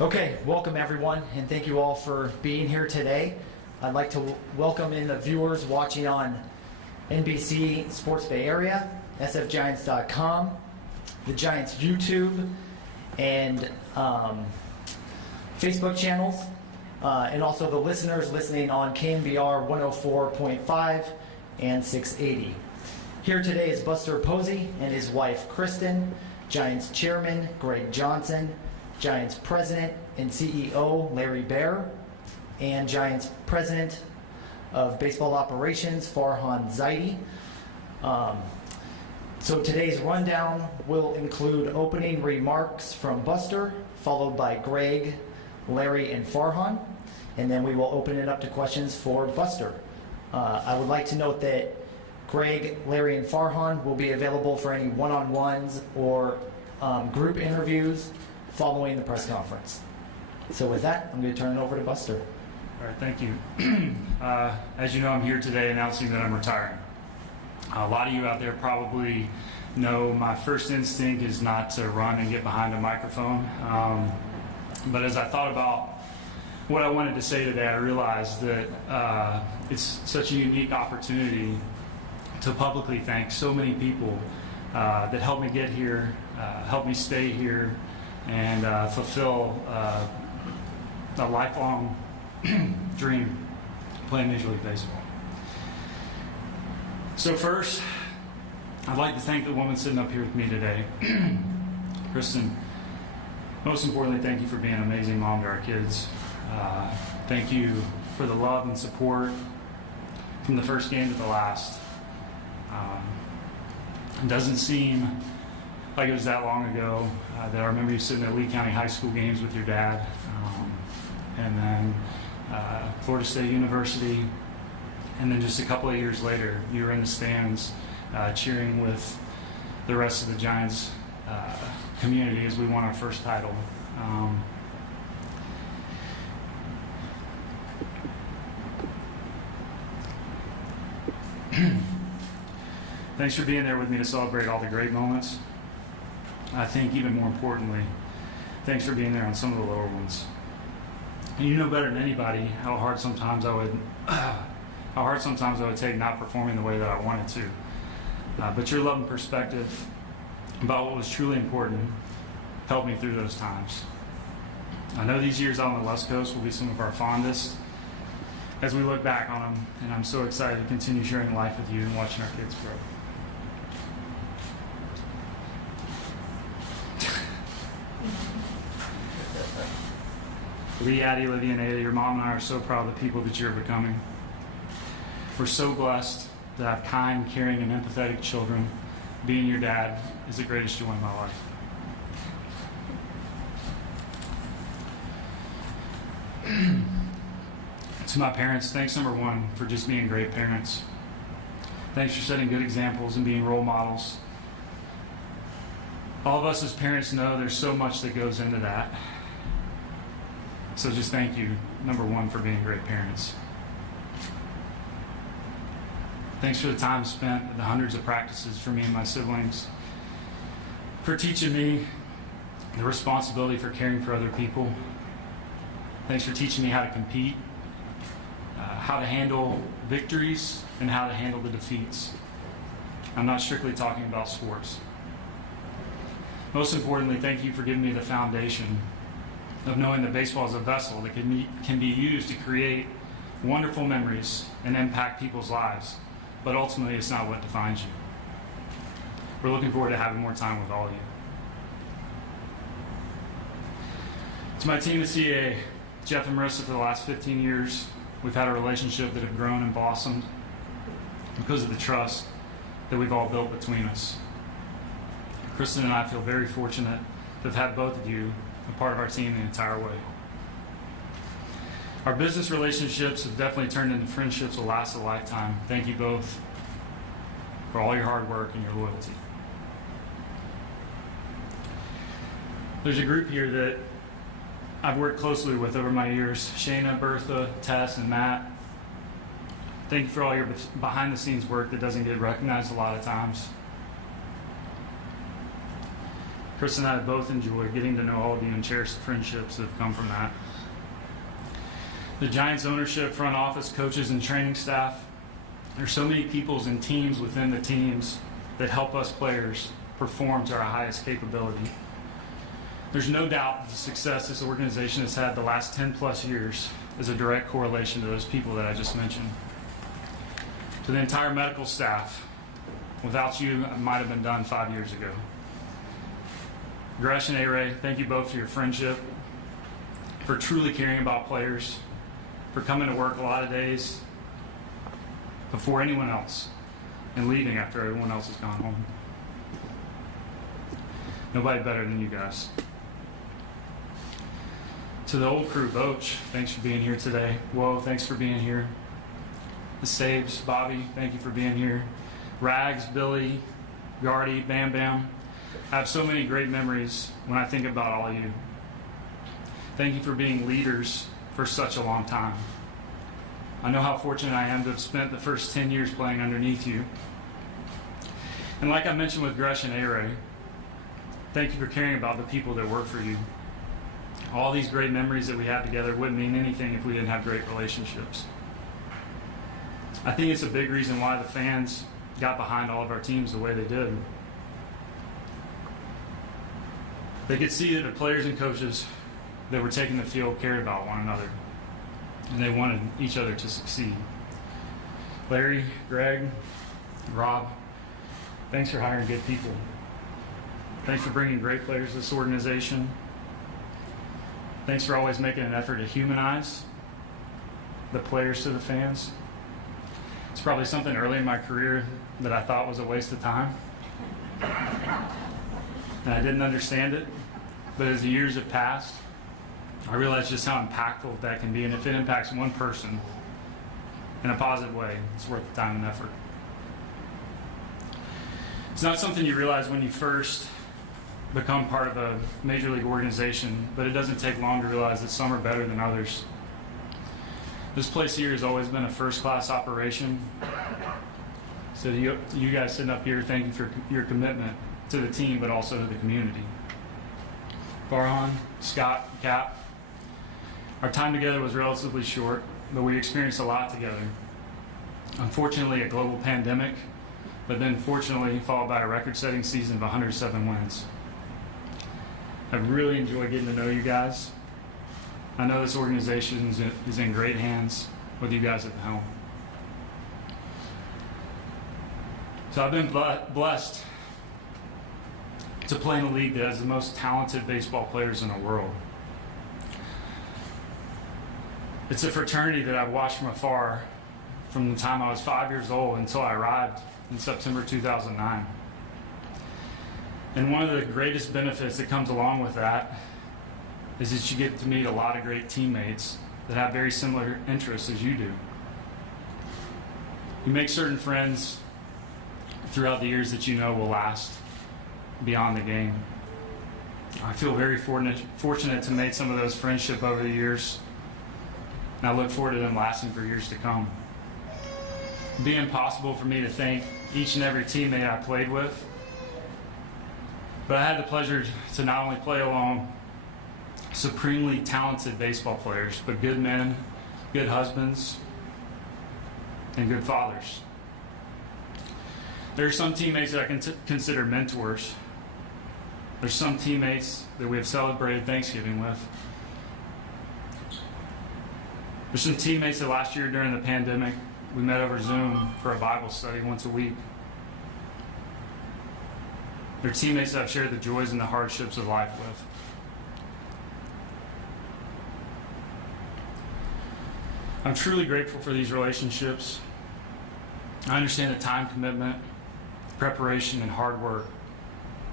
Okay, welcome everyone, and thank you all for being here today. I'd like to welcome in the viewers watching on NBC Sports Bay Area, sfgiants.com, the Giants YouTube, and Facebook channels, and also the listeners listening on KNBR 104.5 and 680. Here today is Buster Posey and his wife Kristen, Giants Chairman Greg Johnson, Giants President and CEO Larry Baer, and Giants President of Baseball Operations Farhan Zaidi. So today's rundown will include opening remarks from Buster, followed by Greg, Larry, and Farhan, and then we will open it up to questions for Buster. I would like to note that Greg, Larry, and Farhan will be available for any one-on-ones or group interviews following the press conference. So with that, I'm going to turn it over to Buster. All right, thank you. As you know, I'm here today announcing that I'm retiring. A lot of you out there probably know my first instinct is not to run and get behind a microphone. But as I thought about what I wanted to say today, I realized that it's such a unique opportunity to publicly thank so many people that helped me get here, helped me stay here, and fulfill a lifelong dream, playing Major League Baseball. So first, I'd like to thank the woman sitting up here with me today. Kristen, most importantly, thank you for being an amazing mom to our kids. Thank you for the love and support from the first game to the last. It doesn't seem like it was that long ago that I remember you sitting at Lee County High School games with your dad, and then Florida State University, and then just a couple of years later, you were in the stands cheering with the rest of the Giants community as we won our first title. Thanks for being there with me to celebrate all the great moments. I think even more importantly, thanks for being there on some of the lower ones. And you know better than anybody how hard sometimes I would take not performing the way that I wanted to. But your love and perspective about what was truly important helped me through those times. I know these years out on the West Coast will be some of our fondest as we look back on them, and I'm so excited to continue sharing life with you and watching our kids grow. Lee, Addie, Olivia, and Ada, your mom and I are so proud of the people that you're becoming. We're so blessed to have kind, caring, and empathetic children. Being your dad is the greatest joy in my life. To my parents, thanks number one for just being great parents. Thanks for setting good examples and being role models. All of us as parents know there's so much that goes into that. So just thank you, number one, for being great parents. Thanks for the time spent at the hundreds of practices for me and my siblings, for teaching me the responsibility for caring for other people. Thanks for teaching me how to compete, how to handle victories, and how to handle the defeats. I'm not strictly talking about sports. Most importantly, thank you for giving me the foundation of knowing that baseball is a vessel that can be used to create wonderful memories and impact people's lives, but ultimately it's not what defines you. We're looking forward to having more time with all of you. To my team at CA, Jeff and Marissa, for the last 15 years, we've had a relationship that have grown and blossomed because of the trust that we've all built between us. Kristen and I feel very fortunate to have had both of you a part of our team the entire way. Our business relationships have definitely turned into friendships that will last a lifetime. Thank you both for all your hard work and your loyalty. There's a group here that I've worked closely with over my years: Shayna, Bertha, Tess, and Matt. Thank you for all your behind-the-scenes work that doesn't get recognized a lot of times. Chris and I have both enjoyed getting to know all of you and cherish the friendships that have come from that. The Giants ownership, front office, coaches, and training staff. There's so many peoples and teams within the teams that help us players perform to our highest capability. There's no doubt the success this organization has had the last 10 plus years is a direct correlation to those people that I just mentioned. To the entire medical staff, without you, it might have been done 5 years ago. Gresh and A-Ray, thank you both for your friendship, for truly caring about players, for coming to work a lot of days before anyone else and leaving after everyone else has gone home. Nobody better than you guys. To the old crew, Boach, thanks for being here today. Whoa, thanks for being here. The Saves, Bobby, thank you for being here. Rags, Billy, Gardy, Bam Bam. I have so many great memories when I think about all of you. Thank you for being leaders for such a long time. I know how fortunate I am to have spent the first 10 years playing underneath you. And like I mentioned with Gresh and A-Ray, thank you for caring about the people that work for you. All these great memories that we have together wouldn't mean anything if we didn't have great relationships. I think it's a big reason why the fans got behind all of our teams the way they did. They could see that the players and coaches that were taking the field cared about one another, and they wanted each other to succeed. Larry, Greg, Rob, thanks for hiring good people. Thanks for bringing great players to this organization. Thanks for always making an effort to humanize the players to the fans. It's probably something early in my career that I thought was a waste of time. And I didn't understand it. But as the years have passed, I realized just how impactful that can be. And if it impacts one person in a positive way, it's worth the time and effort. It's not something you realize when you first become part of a major league organization, but it doesn't take long to realize that some are better than others. This place here has always been a first-class operation. So you guys sitting up here, thank you for your commitment to the team, but also to the community. Farhan, Scott, Cap, our time together was relatively short, but we experienced a lot together. Unfortunately, a global pandemic, but then fortunately followed by a record-setting season of 107 wins. I've really enjoyed getting to know you guys. I know this organization is in great hands with you guys at the helm. So I've been blessed to play in a league that has the most talented baseball players in the world. It's a fraternity that I've watched from afar from the time I was 5 years old until I arrived in September 2009. And one of the greatest benefits that comes along with that is that you get to meet a lot of great teammates that have very similar interests as you do. You make certain friends throughout the years that you know will last beyond the game. I feel very fortunate to make some of those friendships over the years, and I look forward to them lasting for years to come. It'd be impossible for me to thank each and every teammate I played with, but I had the pleasure to not only play along supremely talented baseball players, but good men, good husbands, and good fathers. There are some teammates that I can consider mentors. There's some teammates that we have celebrated Thanksgiving with. There's some teammates that last year during the pandemic, we met over Zoom for a Bible study once a week. They're teammates that I've shared the joys and the hardships of life with. I'm truly grateful for these relationships. I understand the time commitment, preparation, and hard work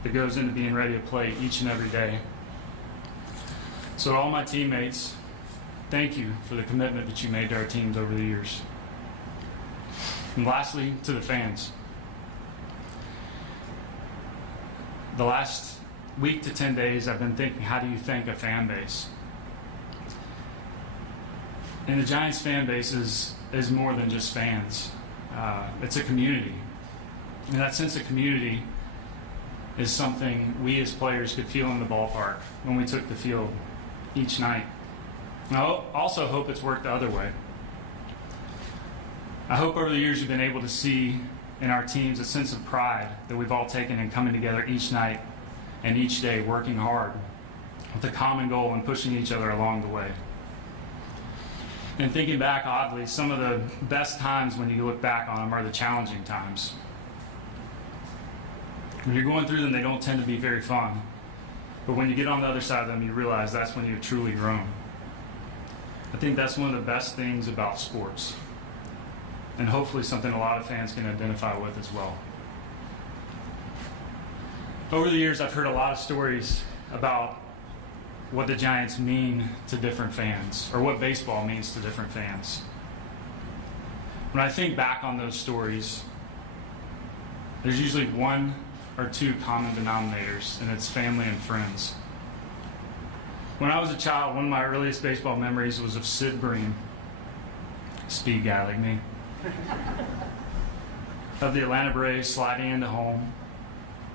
that goes into being ready to play each and every day. So to all my teammates, thank you for the commitment that you made to our teams over the years. And lastly, to the fans. The last week to 10 days, I've been thinking, how do you thank a fan base? And the Giants fan base is more than just fans. It's a community. And that sense of community is something we as players could feel in the ballpark when we took the field each night. And I also hope it's worked the other way. I hope over the years you've been able to see in our teams a sense of pride that we've all taken in coming together each night and each day working hard with a common goal and pushing each other along the way. And thinking back, oddly, some of the best times when you look back on them are the challenging times. When you're going through them, they don't tend to be very fun. But when you get on the other side of them, you realize that's when you've truly grown. I think that's one of the best things about sports, and hopefully something a lot of fans can identify with as well. Over the years, I've heard a lot of stories about what the Giants mean to different fans, or what baseball means to different fans. When I think back on those stories, there's usually one or two common denominators, and it's family and friends. When I was a child, one of my earliest baseball memories was of Sid Bream, speed guy like me, of the Atlanta Braves sliding into home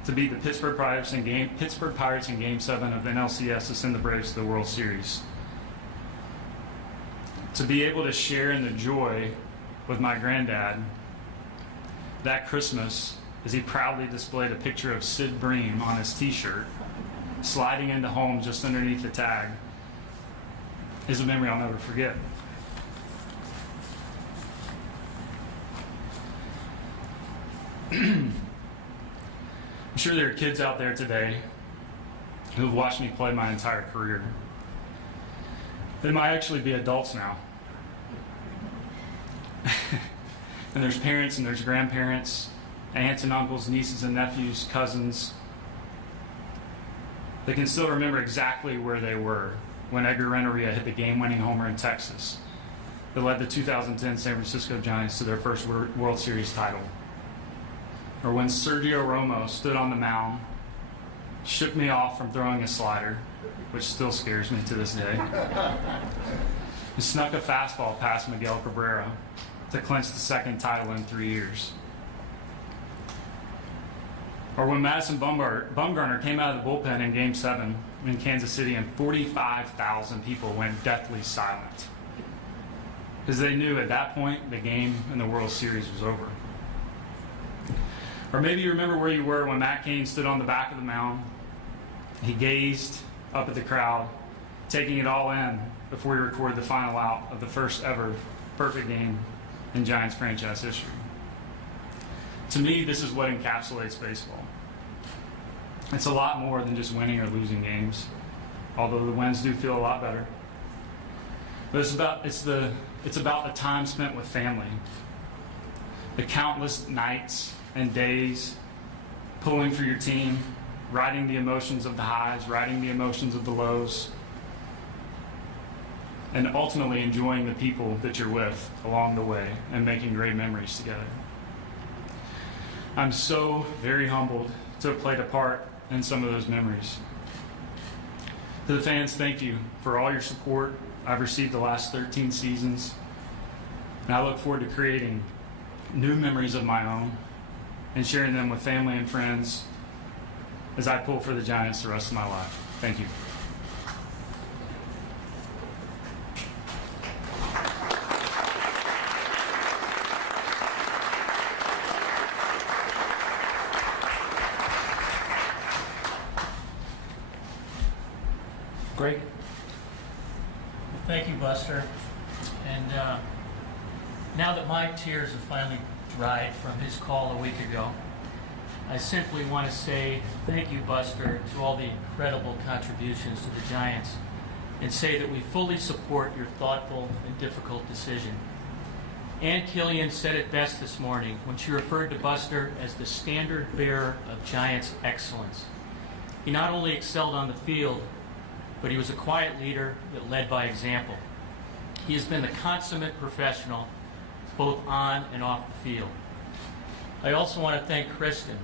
to beat the Pittsburgh Pirates in Game 7 of NLCS to send the Braves to the World Series. To be able to share in the joy with my granddad that Christmas as he proudly displayed a picture of Sid Bream on his t-shirt, sliding into home just underneath the tag, is a memory I'll never forget. I'm sure there are kids out there today who have watched me play my entire career. They might actually be adults now. And there's parents and there's grandparents, aunts and uncles, nieces and nephews, cousins. They can still remember exactly where they were when Edgar Renteria hit the game-winning homer in Texas that led the 2010 San Francisco Giants to their first World Series title. Or when Sergio Romo stood on the mound, shook me off from throwing a slider, which still scares me to this day, and snuck a fastball past Miguel Cabrera to clinch the second title in 3 years. Or when Madison Bumgarner came out of the bullpen in Game 7 in Kansas City and 45,000 people went deathly silent. Because they knew at that point the game and the World Series was over. Or maybe you remember where you were when Matt Cain stood on the back of the mound. He gazed up at the crowd, taking it all in before he recorded the final out of the first ever perfect game in Giants franchise history. To me, this is what encapsulates baseball. It's a lot more than just winning or losing games, although the wins do feel a lot better. But it's about the time spent with family, the countless nights and days pulling for your team, riding the emotions of the highs, riding the emotions of the lows, and ultimately enjoying the people that you're with along the way and making great memories together. I'm so very humbled to have played a part in some of those memories. To the fans, thank you for all your support I've received the last 13 seasons. And I look forward to creating new memories of my own and sharing them with family and friends as I pull for the Giants the rest of my life. Thank you. Greg? Thank you, Buster. And now that my tears have finally dried from his call a week ago, I simply want to say thank you, Buster, to all the incredible contributions to the Giants, and say that we fully support your thoughtful and difficult decision. Ann Killian said it best this morning when she referred to Buster as the standard bearer of Giants excellence. He not only excelled on the field, but he was a quiet leader that led by example. He has been the consummate professional, both on and off the field. I also want to thank Kristen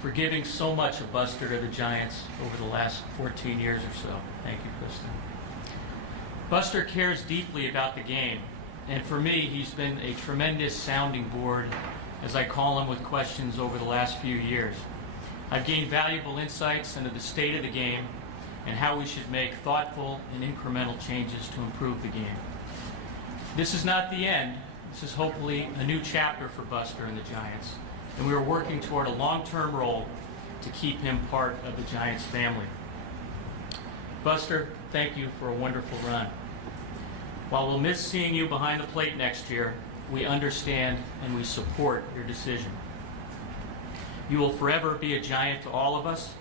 for giving so much of Buster to the Giants over the last 14 years or so. Thank you, Kristen. Buster cares deeply about the game, and for me, he's been a tremendous sounding board, as I call him, with questions over the last few years. I've gained valuable insights into the state of the game and how we should make thoughtful and incremental changes to improve the game. This is not the end. This is hopefully a new chapter for Buster and the Giants, and we are working toward a long-term role to keep him part of the Giants family. Buster, thank you for a wonderful run. While we'll miss seeing you behind the plate next year, we understand and we support your decision. You will forever be a Giant to all of us.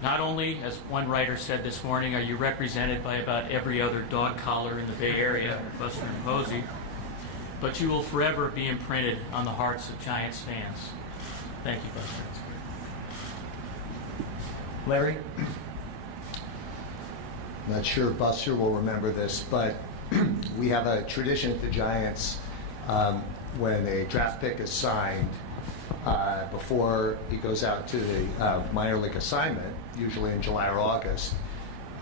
Not only, as one writer said this morning, are you represented by about every other dog collar in the Bay Area, Buster Posey, but you will forever be imprinted on the hearts of Giants fans. Thank you, Buster. Larry? Not sure Buster will remember this, but we have a tradition at the Giants when a draft pick is signed, before he goes out to the minor league assignment, usually in July or August,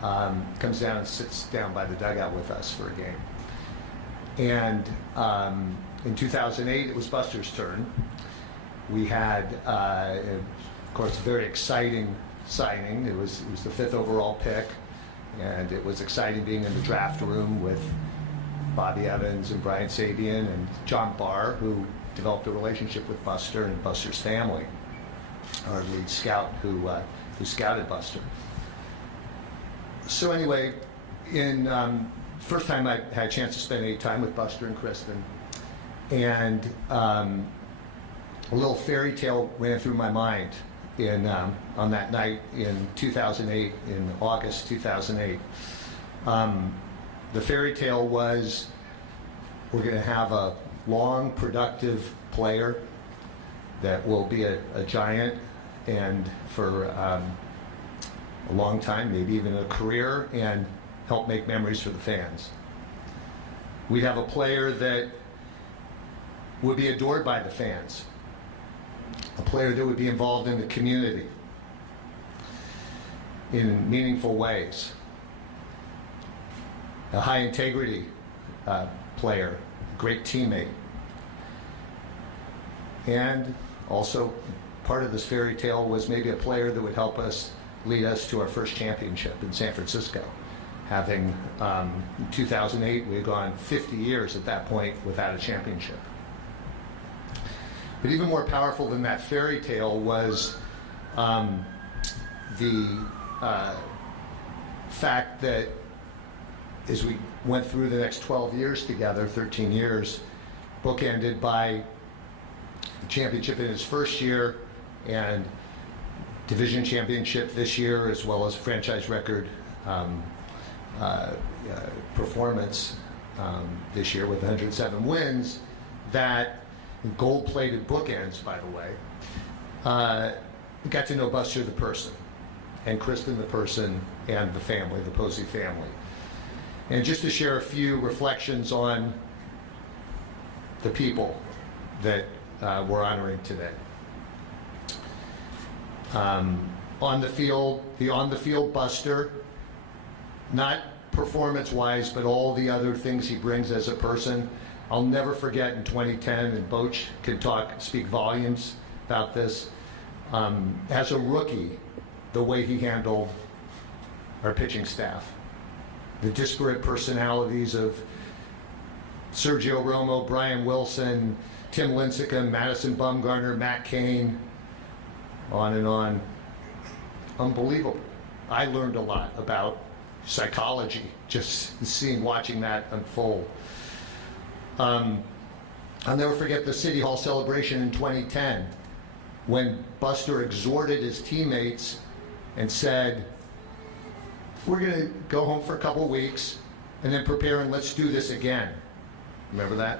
comes down and sits down by the dugout with us for a game. And in 2008, it was Buster's turn. We had, of course, a very exciting signing. It was the 5th overall pick, and it was exciting being in the draft room with Bobby Evans and Brian Sabian and John Barr, who developed a relationship with Buster and Buster's family, our lead scout who scouted Buster. So anyway, in first time I had a chance to spend any time with Buster and Kristen, and a little fairy tale ran through my mind on that night in 2008, in August 2008. The fairy tale was, we're going to have a long, productive player that will be a Giant and for a long time, maybe even a career, and help make memories for the fans. We'd have a player that would be adored by the fans, a player that would be involved in the community in meaningful ways, a high integrity player, a great teammate. And also part of this fairy tale was maybe a player that would help us lead us to our first championship in San Francisco. Having, in 2008, we had gone 50 years at that point without a championship. But even more powerful than that fairy tale was the fact that as we went through the next 12 years together, 13 years, bookended by the championship in his first year and division championship this year, as well as franchise record performance this year with 107 wins, that gold-plated bookends, by the way, got to know Buster the person, and Kristen the person, and the family, the Posey family. And just to share a few reflections on the people that we're honoring today. On the field Buster, not performance-wise, but all the other things he brings as a person. I'll never forget in 2010, and Boch can speak volumes about this, as a rookie, the way he handled our pitching staff. The disparate personalities of Sergio Romo, Brian Wilson, Tim Lincecum, Madison Bumgarner, Matt Cain, on and on. Unbelievable. I learned a lot about psychology just watching that unfold. I'll never forget the City Hall celebration in 2010 when Buster exhorted his teammates and said, we're going to go home for a couple weeks and then prepare and let's do this again. Remember that?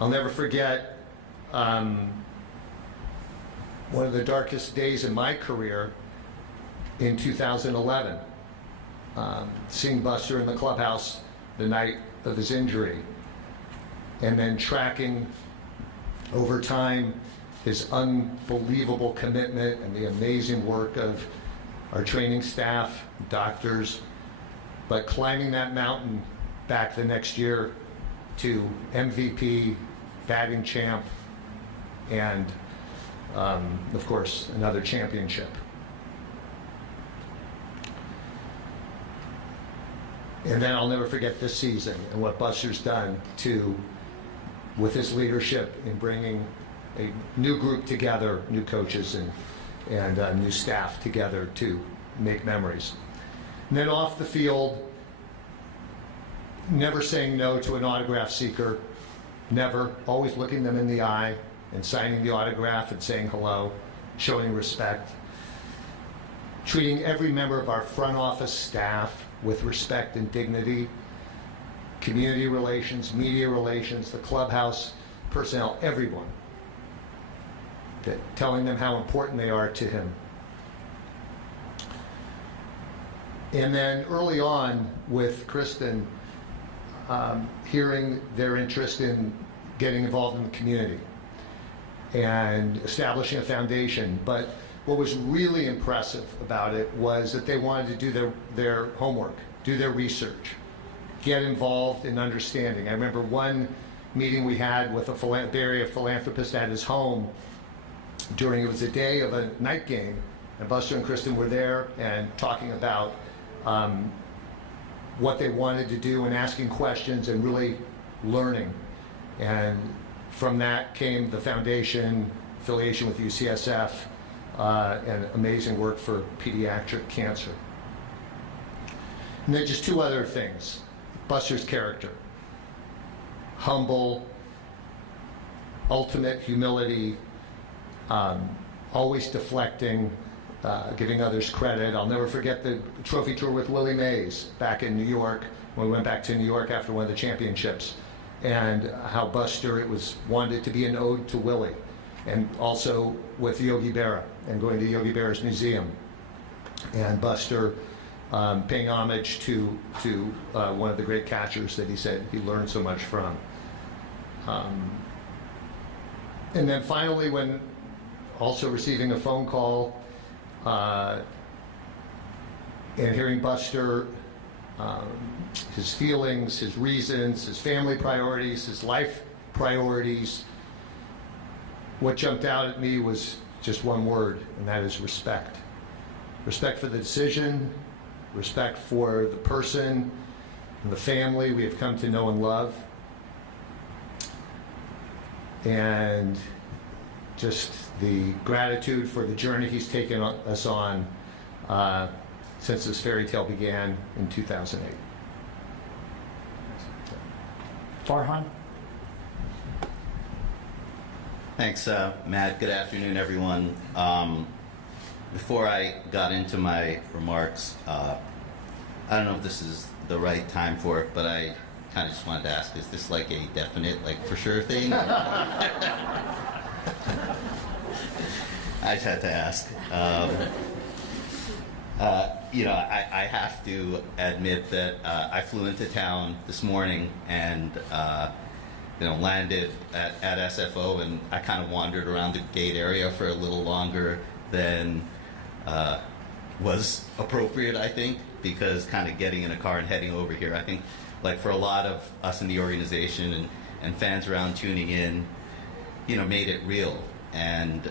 I'll never forget one of the darkest days in my career in 2011, seeing Buster in the clubhouse the night of his injury, and then tracking over time his unbelievable commitment and the amazing work of our training staff, doctors, but climbing that mountain back the next year to MVP, batting champ, and of course, another championship. And then I'll never forget this season and what Buster's done with his leadership in bringing a new group together, new coaches and new staff together to make memories. And then off the field, never saying no to an autograph seeker, never, always looking them in the eye and signing the autograph and saying hello, showing respect. Treating every member of our front office staff with respect and dignity. Community relations, media relations, the clubhouse personnel, everyone. Telling them how important they are to him. And then early on with Kristen, hearing their interest in getting involved in the community and establishing a foundation. But what was really impressive about it was that they wanted to do their homework, do their research, get involved in understanding. I remember one meeting we had with a Bay Area philanthropist at his home it was a day of a night game, and Buster and Kristen were there and talking about what they wanted to do and asking questions and really learning. And from that came the foundation, affiliation with UCSF, and amazing work for pediatric cancer. And then just two other things. Buster's character. Humble, ultimate humility, always deflecting, giving others credit. I'll never forget the trophy tour with Willie Mays back in New York, when we went back to New York after one of the championships, and how Buster, wanted to be an ode to Willie, and also with Yogi Berra, and going to Yogi Berra's museum, and Buster paying homage to one of the great catchers that he said he learned so much from. And then finally, when also receiving a phone call and hearing Buster, his feelings, his reasons, his family priorities, his life priorities, what jumped out at me was just one word, and that is respect. Respect for the decision, respect for the person and the family we have come to know and love, and just the gratitude for the journey he's taken us on since this fairy tale began in 2008. Farhan? Thanks, Matt. Good afternoon, everyone. Before I got into my remarks, I don't know if this is the right time for it, but I kind of just wanted to ask, is this like a definite, like for sure thing? I just had to ask. I have to admit that I flew into town this morning and landed at SFO, and I kind of wandered around the gate area for a little longer than was appropriate, I think, because kind of getting in a car and heading over here, I think, like for a lot of us in the organization and fans around tuning in, made it real. And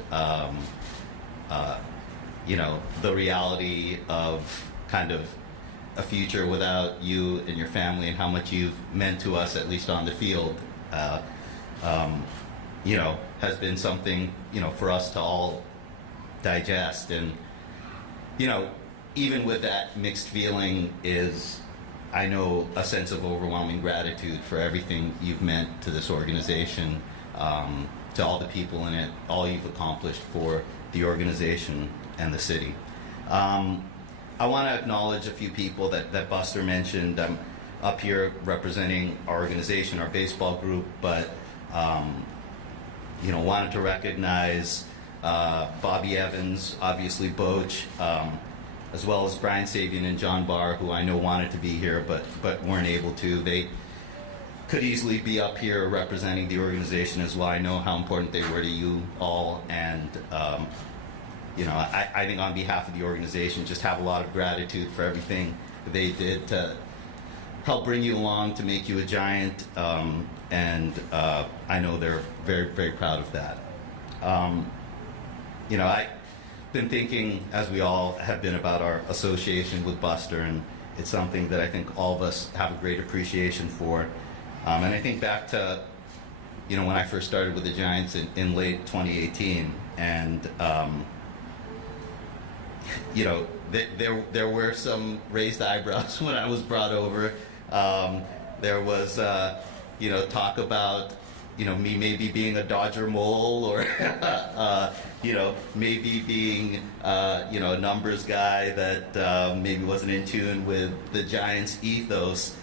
the reality of kind of a future without you and your family and how much you've meant to us, at least on the field, has been something, for us to all digest. And, even with that mixed feeling is, I know, a sense of overwhelming gratitude for everything you've meant to this organization, to all the people in it, all you've accomplished for the organization and the city. I want to acknowledge a few people that Buster mentioned. I'm up here representing our organization, our baseball group, but wanted to recognize Bobby Evans, obviously Boach, as well as Brian Sabian and John Barr, who I know wanted to be here but weren't able to. They could easily be up here representing the organization as well. I know how important they were to you all, and I think on behalf of the organization, just have a lot of gratitude for everything they did to help bring you along, to make you a giant, and I know they're very, very proud of that. I've been thinking, as we all have been, about our association with Buster, and it's something that I think all of us have a great appreciation for. And I think back to, when I first started with the Giants in late 2018, and there were some raised eyebrows when I was brought over. There was, talk about, me maybe being a Dodger mole, or, maybe being, a numbers guy that maybe wasn't in tune with the Giants' ethos.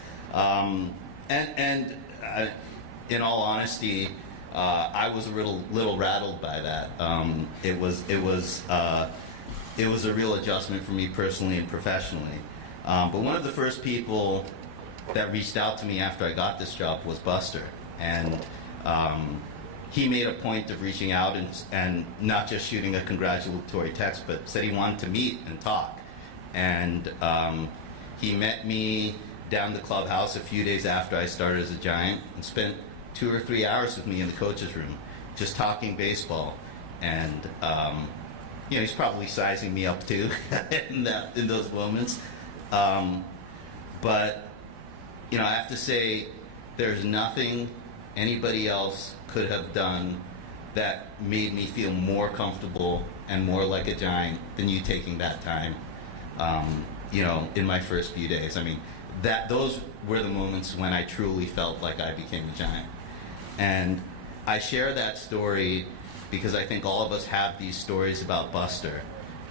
In all honesty, I was a little rattled by that. It was a real adjustment for me personally and professionally. But one of the first people that reached out to me after I got this job was Buster, and he made a point of reaching out and not just shooting a congratulatory text, but said he wanted to meet and talk. And he met me down the clubhouse a few days after I started as a Giant, and spent 2 or 3 hours with me in the coach's room, just talking baseball. And he's probably sizing me up too in those moments. But I have to say, there's nothing anybody else could have done that made me feel more comfortable and more like a Giant than you taking that time, in my first few days. I mean, those were the moments when I truly felt like I became a Giant. And I share that story because I think all of us have these stories about Buster.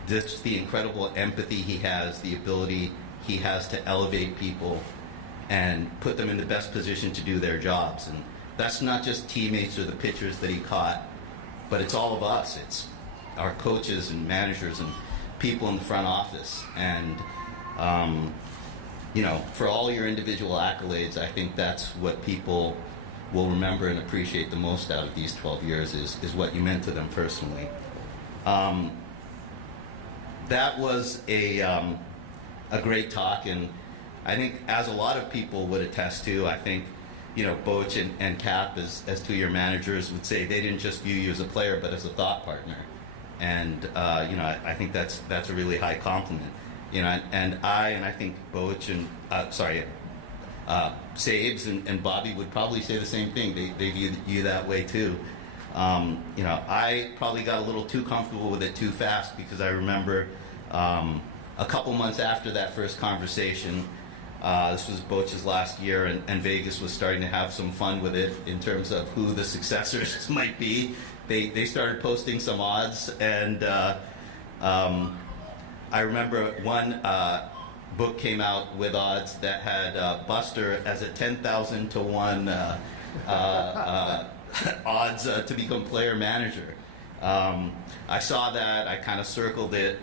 Just the incredible empathy he has, the ability he has to elevate people and put them in the best position to do their jobs. And that's not just teammates or the pitchers that he caught, but it's all of us. It's our coaches and managers and people in the front office. And, for all your individual accolades, I think that's what people will remember and appreciate the most out of these 12 years is what you meant to them personally. That was a great talk, and I think, as a lot of people would attest to, I think, Boch and Cap, as two of your managers, would say they didn't just view you as a player, but as a thought partner. And, I think that's a really high compliment. And I think Boch and, Sabes and Bobby would probably say the same thing. They view you that way too. I probably got a little too comfortable with it too fast, because I remember a couple months after that first conversation, this was Boch's last year, and Vegas was starting to have some fun with it in terms of who the successors might be. They started posting some odds, and I remember one book came out with odds that had Buster as a 10,000 to 1 odds to become player manager. I saw that, I kind of circled it.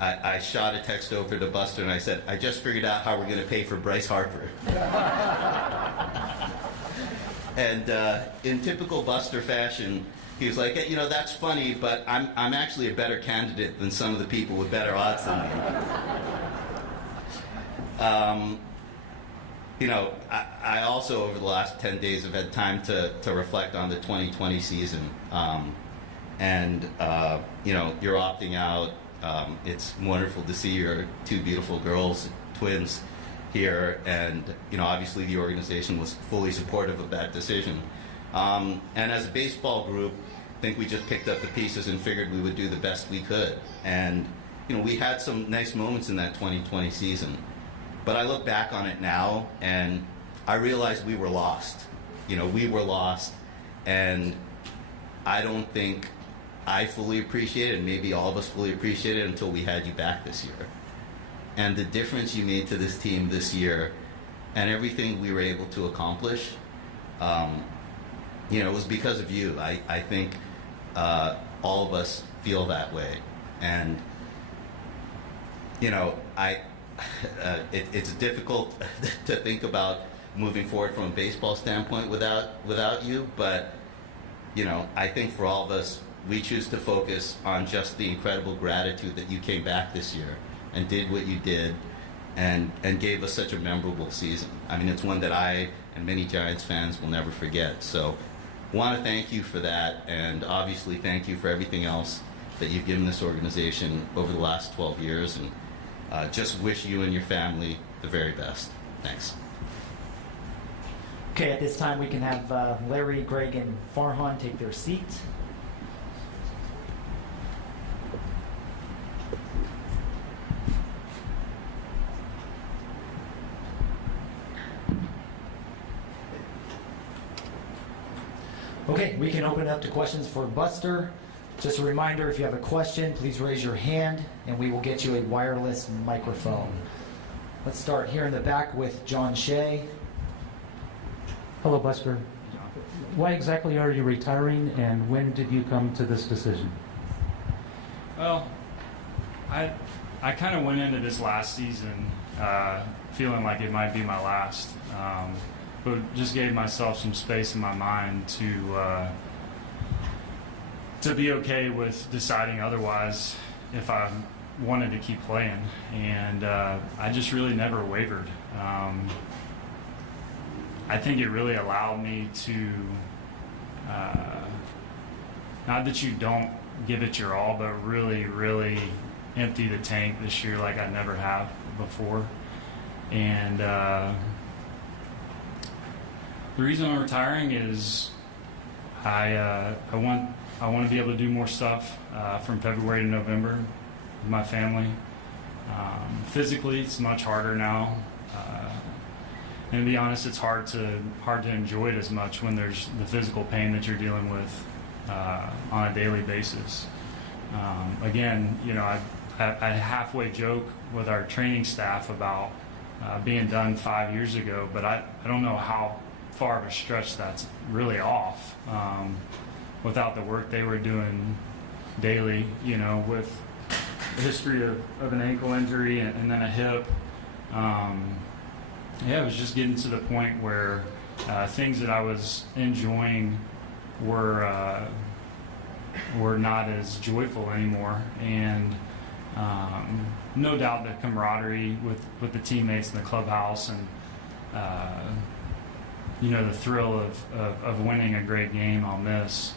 I shot a text over to Buster and I said, I just figured out how we're going to pay for Bryce Harper. And in typical Buster fashion, he was like, hey, that's funny, but I'm actually a better candidate than some of the people with better odds than me. I also, over the last 10 days, have had time to reflect on the 2020 season. You're opting out. It's wonderful to see your two beautiful girls, twins, here. And, obviously the organization was fully supportive of that decision. And as a baseball group, I think we just picked up the pieces and figured we would do the best we could. And, we had some nice moments in that 2020 season. But I look back on it now, and I realize we were lost. We were lost, and I don't think I fully appreciate it, and maybe all of us fully appreciate it, until we had you back this year. And the difference you made to this team this year, and everything we were able to accomplish, it was because of you. I think all of us feel that way. And, it's difficult to think about moving forward from a baseball standpoint without you, but I think for all of us, we choose to focus on just the incredible gratitude that you came back this year and did what you did and gave us such a memorable season. I mean, it's one that I and many Giants fans will never forget. So I want to thank you for that, and obviously thank you for everything else that you've given this organization over the last 12 years, and just wish you and your family the very best. Thanks. Okay, at this time we can have Larry, Greg, and Farhan take their seats. Okay, we can open it up to questions for Buster. Just a reminder, if you have a question, please raise your hand and we will get you a wireless microphone. Let's start here in the back with John Shea. Hello, Buster. Why exactly are you retiring, and when did you come to this decision? Well, I kind of went into this last season feeling like it might be my last, but just gave myself some space in my mind to be okay with deciding otherwise if I wanted to keep playing, and I just really never wavered. I think it really allowed me to, not that you don't give it your all, but really, really empty the tank this year like I never have before. And the reason I'm retiring is I want to be able to do more stuff from February to November with my family. Physically, it's much harder now. And to be honest, it's hard to enjoy it as much when there's the physical pain that you're dealing with on a daily basis. Again, you know, I halfway joke with our training staff about being done 5 years ago, but I don't know how far of a stretch that's really off without the work they were doing daily, you know, with a history of an ankle injury and then a hip. Yeah, it was just getting to the point where things that I was enjoying were not as joyful anymore, and no doubt the camaraderie with the teammates in the clubhouse, and you know, the thrill of winning a great game I'll miss.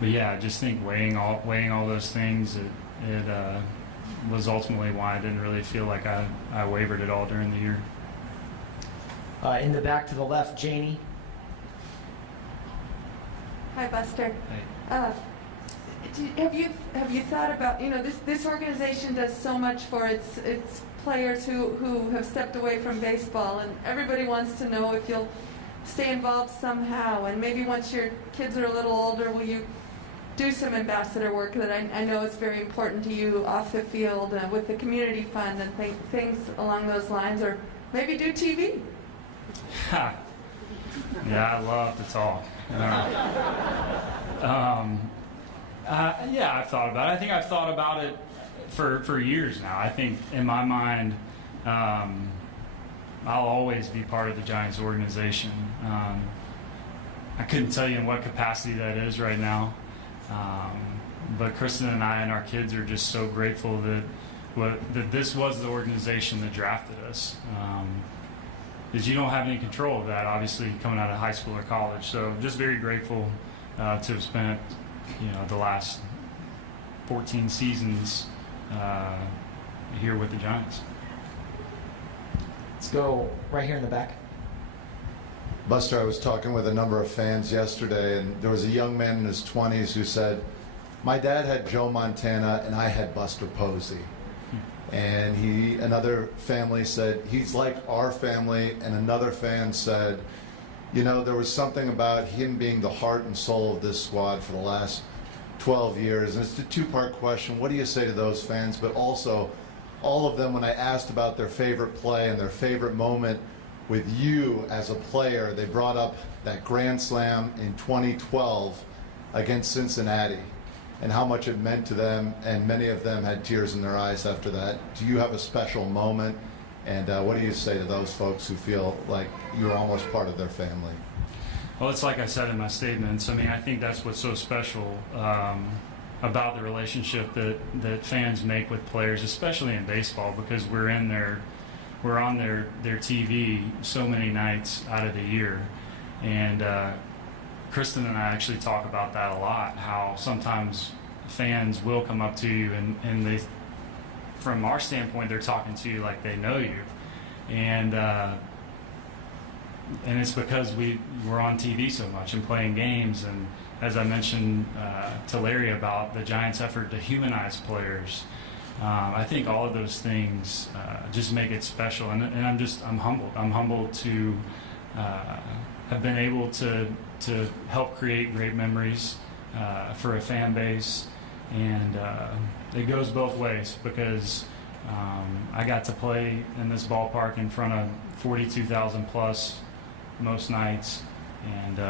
But yeah, I just think weighing all those things, it was ultimately why I didn't really feel like I wavered at all during the year. In the back to the left, Janie. Hi, Buster. Hey. Have you thought about, you know, this organization does so much for its players who have stepped away from baseball, and everybody wants to know if you'll stay involved somehow, and maybe once your kids are a little older, will you do some ambassador work that I know is very important to you off the field with the community fund and things along those lines, or maybe do TV? Yeah, I love to talk. Yeah, I've thought about it. I think I've thought about it for years now. I think in my mind, I'll always be part of the Giants organization. I couldn't tell you in what capacity that is right now. But Kristen and I and our kids are just so grateful that this was the organization that drafted us. Because you don't have any control of that, obviously, coming out of high school or college. So just very grateful to have spent, you know, the last 14 seasons here with the Giants. Let's go right here in the back. Buster, I was talking with a number of fans yesterday, and there was a young man in his 20s who said, my dad had Joe Montana and I had Buster Posey. And another family said, he's like our family, and another fan said, you know, there was something about him being the heart and soul of this squad for the last 12 years. And it's a two-part question. What do you say to those fans? But also, all of them, when I asked about their favorite play and their favorite moment with you as a player, they brought up that grand slam in 2012 against Cincinnati and how much it meant to them, and many of them had tears in their eyes after that. Do you have a special moment, and what do you say to those folks who feel like you're almost part of their family? Well, it's like I said in my statements. I mean, I think that's what's so special about the relationship that fans make with players, especially in baseball, because we're on their TV so many nights out of the year. And Kristen and I actually talk about that a lot, how sometimes fans will come up to you and they, from our standpoint, they're talking to you like they know you. And it's because we're on TV so much and playing games. And as I mentioned to Larry about the Giants' effort to humanize players, I think all of those things just make it special. And I'm humbled. I'm humbled to have been able to help create great memories for a fan base. And it goes both ways because I got to play in this ballpark in front of 42,000 plus most nights, and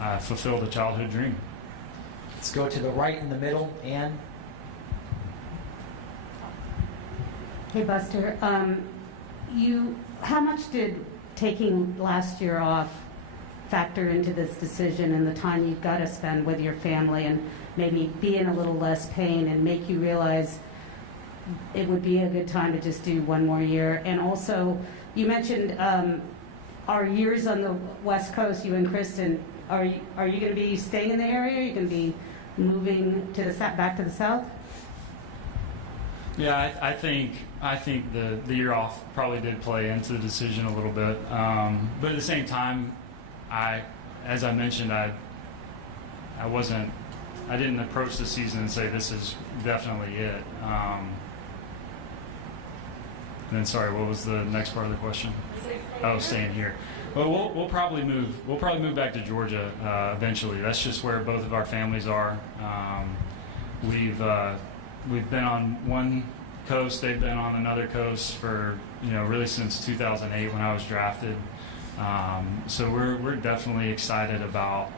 I fulfilled a childhood dream. Let's go to the right in the middle, Ann. Hey, Buster. How much did taking last year off factor into this decision and the time you've got to spend with your family and maybe be in a little less pain and make you realize it would be a good time to just do one more year? And also, you mentioned our years on the West Coast, you and Kristen. Are you going to be staying in the area? Are you going to be moving to back to the South? Yeah, I think the year off probably did play into the decision a little bit, but at the same time, as I mentioned, I didn't approach the season and say this is definitely it. And then, sorry, what was the next part of the question? Oh, staying here. Well, we'll probably move. We'll probably move back to Georgia eventually. That's just where both of our families are. We've been on one coast. They've been on another coast for really since 2008 when I was drafted. So we're definitely excited about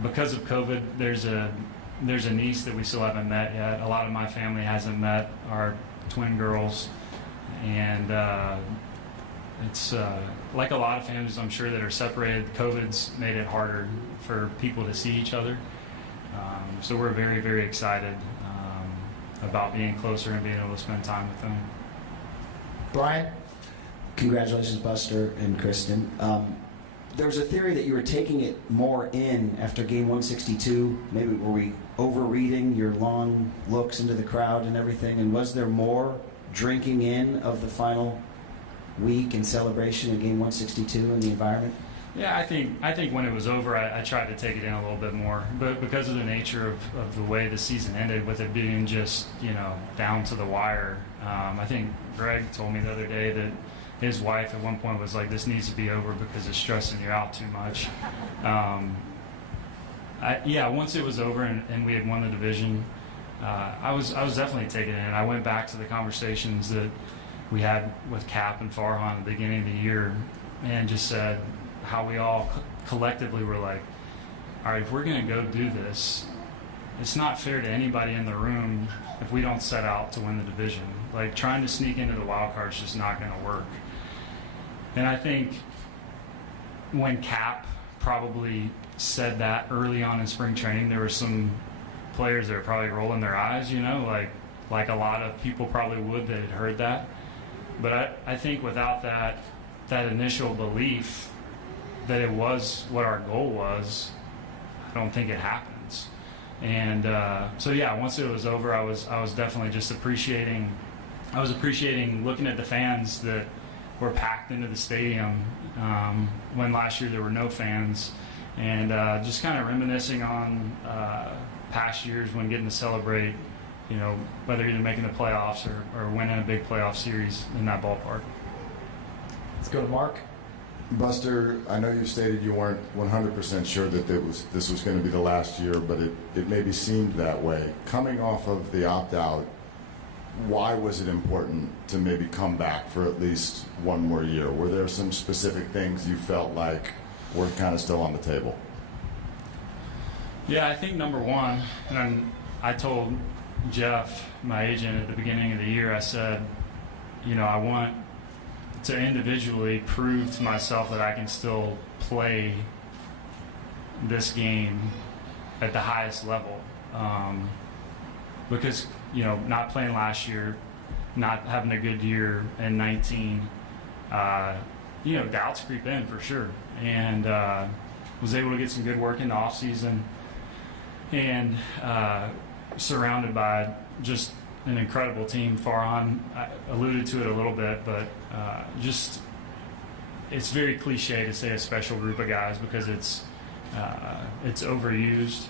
because of COVID. There's a niece that we still haven't met yet. A lot of my family hasn't met our twin girls, and it's like a lot of families, I'm sure, that are separated. COVID's made it harder for people to see each other. So we're very, very excited about being closer and being able to spend time with them. Brian? Congratulations, Buster and Kristen. There was a theory that you were taking it more in after game 162. Maybe were we overreading your long looks into the crowd and everything? And was there more drinking in of the final week and celebration in game 162 in the environment? Yeah, I think when it was over, I tried to take it in a little bit more. But because of the nature of the way the season ended, with it being just down to the wire, I think Greg told me the other day that his wife at one point was like, "This needs to be over because it's stressing you out too much." Once it was over and we had won the division, I was definitely taking it in. I went back to the conversations that we had with Cap and Farhan at the beginning of the year and just said how we all collectively were like, all right, if we're going to go do this, it's not fair to anybody in the room if we don't set out to win the division. Like, trying to sneak into the wild card is just not going to work. And I think when Cap probably said that early on in spring training, there were some players that were probably rolling their eyes, like a lot of people probably would that had heard that. But I think without that initial belief that it was what our goal was, I don't think it happens. And once it was over, I was definitely just appreciating looking at the fans that were packed into the stadium when last year there were no fans, and just kind of reminiscing on past years when getting to celebrate, whether either making the playoffs or winning a big playoff series in that ballpark. Let's go to Mark. Buster, I know you stated you weren't 100% sure that this was going to be the last year, but it maybe seemed that way. Coming off of the opt-out, why was it important to maybe come back for at least one more year? Were there some specific things you felt like were kind of still on the table? Yeah, I think number one, and I told Jeff, my agent, at the beginning of the year, I said, I want to individually prove to myself that I can still play this game at the highest level. Because, not playing last year, not having a good year in 19, doubts creep in for sure. And was able to get some good work in the off season, and surrounded by just an incredible team. Farhan, I alluded to it a little bit, but just it's very cliche to say a special group of guys because it's overused.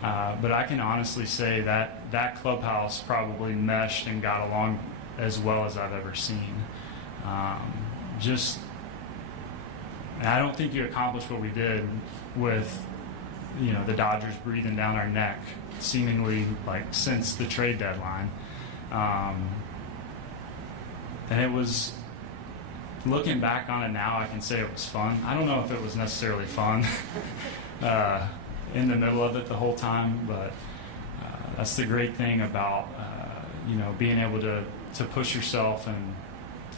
But I can honestly say that that clubhouse probably meshed and got along as well as I've ever seen. And I don't think you accomplished what we did with, the Dodgers breathing down our neck, seemingly like since the trade deadline. And it was, looking back on it now, I can say it was fun. I don't know if it was necessarily fun in the middle of it the whole time, but that's the great thing about, being able to push yourself and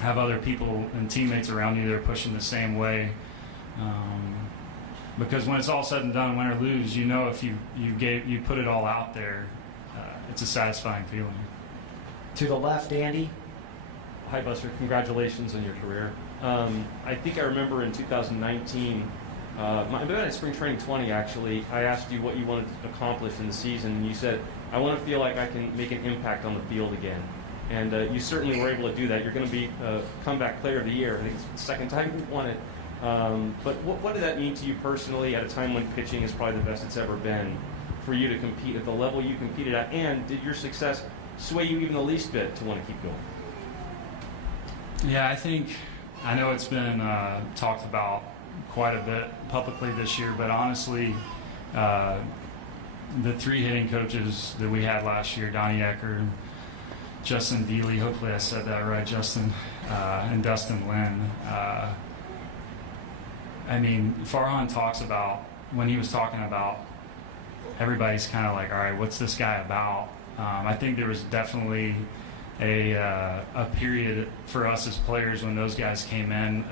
have other people and teammates around you that are pushing the same way. Because when it's all said and done, win or lose, if you put it all out there, it's a satisfying feeling. To the left, Andy. Hi, Buster. Congratulations on your career. I think I remember in 2019, maybe at Spring Training 20, actually, I asked you what you wanted to accomplish in the season, and you said, I want to feel like I can make an impact on the field again. And you certainly were able to do that. You're going to be comeback player of the year. I think it's the second time you've won it. But what did that mean to you personally at a time when pitching is probably the best it's ever been for you to compete at the level you competed at? And did your success sway you even the least bit to want to keep going? Yeah, I know it's been talked about quite a bit publicly this year, but honestly, the three hitting coaches that we had last year, Donnie Ecker, Justin Dealey, hopefully I said that right, Justin, and Dustin Lynn. Farhan talks about, when he was talking about, everybody's kind of like, all right, what's this guy about? I think there was definitely a period for us as players when those guys came in.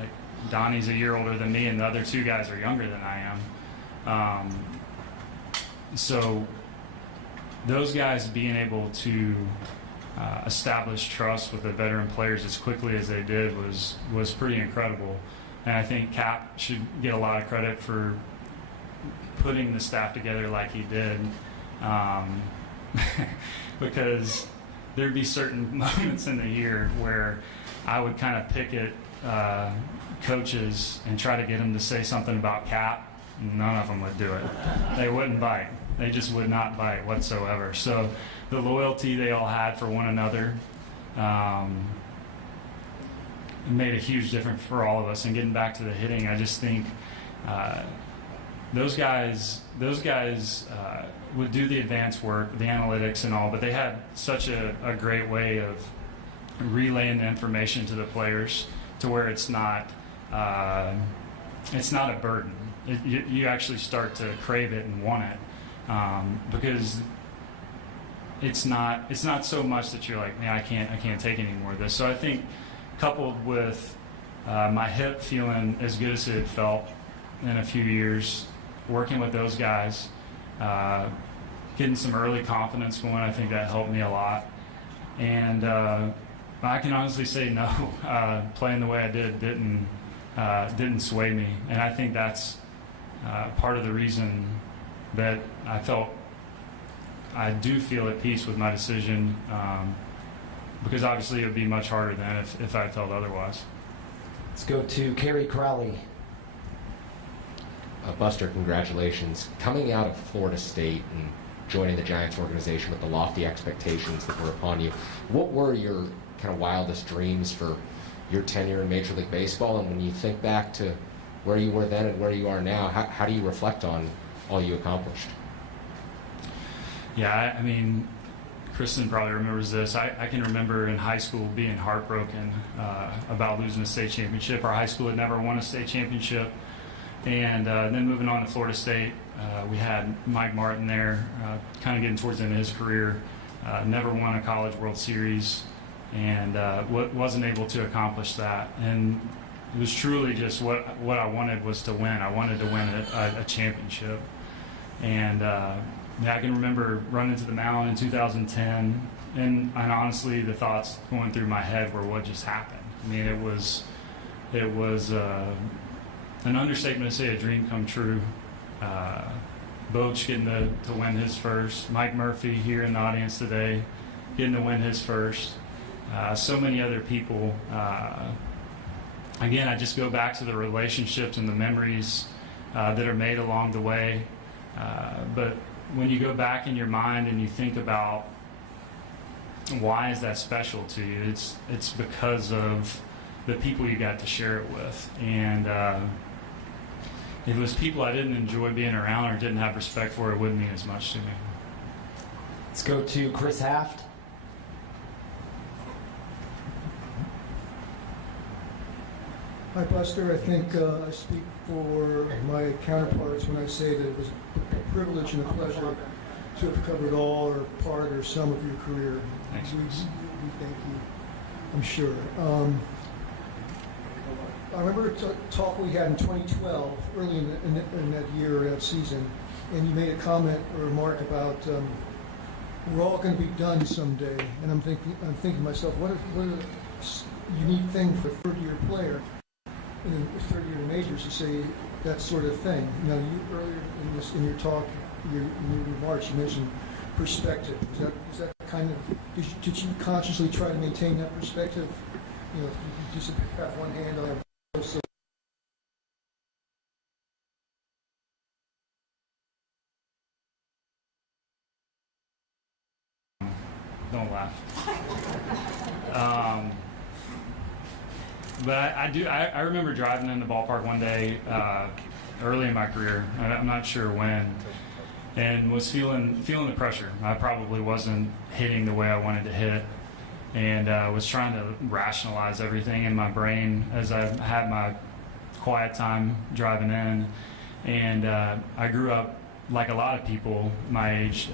Donnie's a year older than me, and the other two guys are younger than I am. So those guys being able to establish trust with the veteran players as quickly as they did was pretty incredible. And I think Cap should get a lot of credit for putting the staff together like he did, because there'd be certain moments in the year where I would kind of pick at coaches and try to get them to say something about Cap. None of them would do it. They wouldn't bite. They just would not bite whatsoever. So the loyalty they all had for one another made a huge difference for all of us. And getting back to the hitting, I just think those guys would do the advanced work, the analytics and all, but they had such a great way of relaying the information to the players to where it's not a burden. You actually start to crave it and want it, because it's not so much that you're like, man, I can't take any more of this. So I think, coupled with my hip feeling as good as it had felt in a few years, working with those guys, getting some early confidence going, I think that helped me a lot. And I can honestly say no, playing the way I did didn't sway me. And I think that's part of the reason that I do feel at peace with my decision, because obviously it would be much harder than if I felt otherwise. Let's go to Kerry Crowley. Buster, congratulations. Coming out of Florida State and joining the Giants organization with the lofty expectations that were upon you, what were your kind of wildest dreams for your tenure in Major League Baseball? And when you think back to where you were then and where you are now, how do you reflect on all you accomplished? Yeah, Kristen probably remembers this. I can remember in high school being heartbroken about losing a state championship. Our high school had never won a state championship. And then moving on to Florida State, we had Mike Martin there, kind of getting towards the end of his career, never won a College World Series, and wasn't able to accomplish that. And it was truly just what I wanted was to win. I wanted to win a championship. And I can remember running to the mound in 2010, and honestly, the thoughts going through my head were, what just happened? It was an understatement to say a dream come true. Boach getting to win his first. Mike Murphy here in the audience today getting to win his first. So many other people. Again, I just go back to the relationships and the memories that are made along the way. But when you go back in your mind and you think about why is that special to you, it's because of the people you got to share it with. And if it was people I didn't enjoy being around or didn't have respect for, it wouldn't mean as much to me. Let's go to Chris Haft. Hi, Buster. I think I speak for my counterparts when I say that it was a privilege and a pleasure to have covered all or part or some of your career. Thanks. We thank you, I'm sure. I remember a talk we had in 2012, early in that year, that season, and you made a comment or remark about we're all going to be done someday. And I'm thinking to myself, what a unique thing for a third-year player in third-year majors to say that sort of thing. You know, you earlier in your talk, in your remarks, you mentioned perspective. Is that kind of did you consciously try to maintain that perspective? You know, you just have one hand on it. So Don't laugh. But I remember driving in the ballpark one day early in my career. I'm not sure when, and was feeling the pressure. I probably wasn't hitting the way I wanted to hit, and was trying to rationalize everything in my brain as I had my quiet time driving in. And I grew up, like a lot of people my age,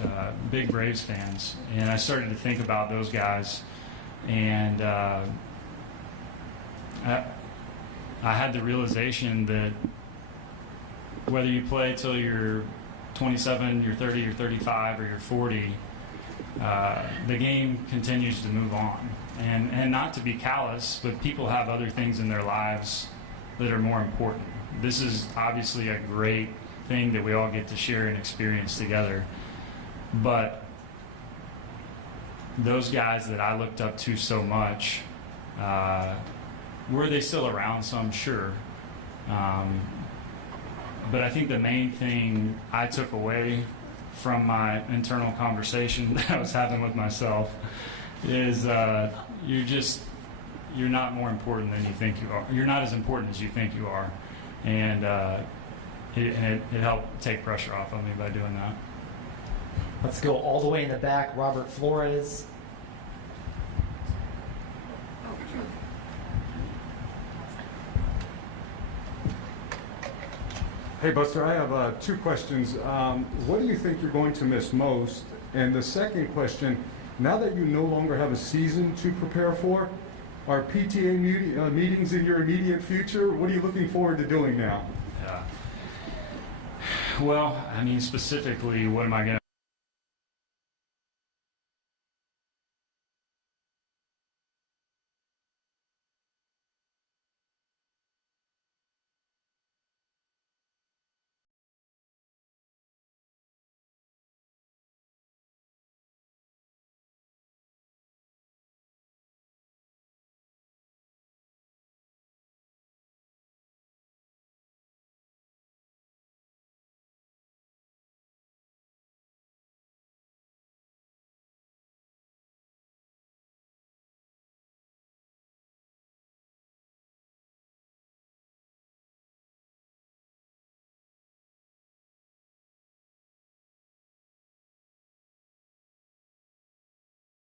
big Braves fans, and I started to think about those guys, and I had the realization that whether you play till you're 27, you're 30, you're 35, or you're 40, the game continues to move on. And not to be callous, but people have other things in their lives that are more important. This is obviously a great thing that we all get to share and experience together. But those guys that I looked up to so much, were they still around? Some, sure. But I think the main thing I took away from my internal conversation that I was having with myself is you're not more important than you think you are. You're not as important as you think you are. And it helped take pressure off of me by doing that. Let's go all the way in the back. Robert Flores. Hey, Buster, I have two questions. What do you think you're going to miss most? And the second question, now that you no longer have a season to prepare for, are PTA meetings in your immediate future? What are you looking forward to doing now? Yeah. Well, I mean, specifically, what am I going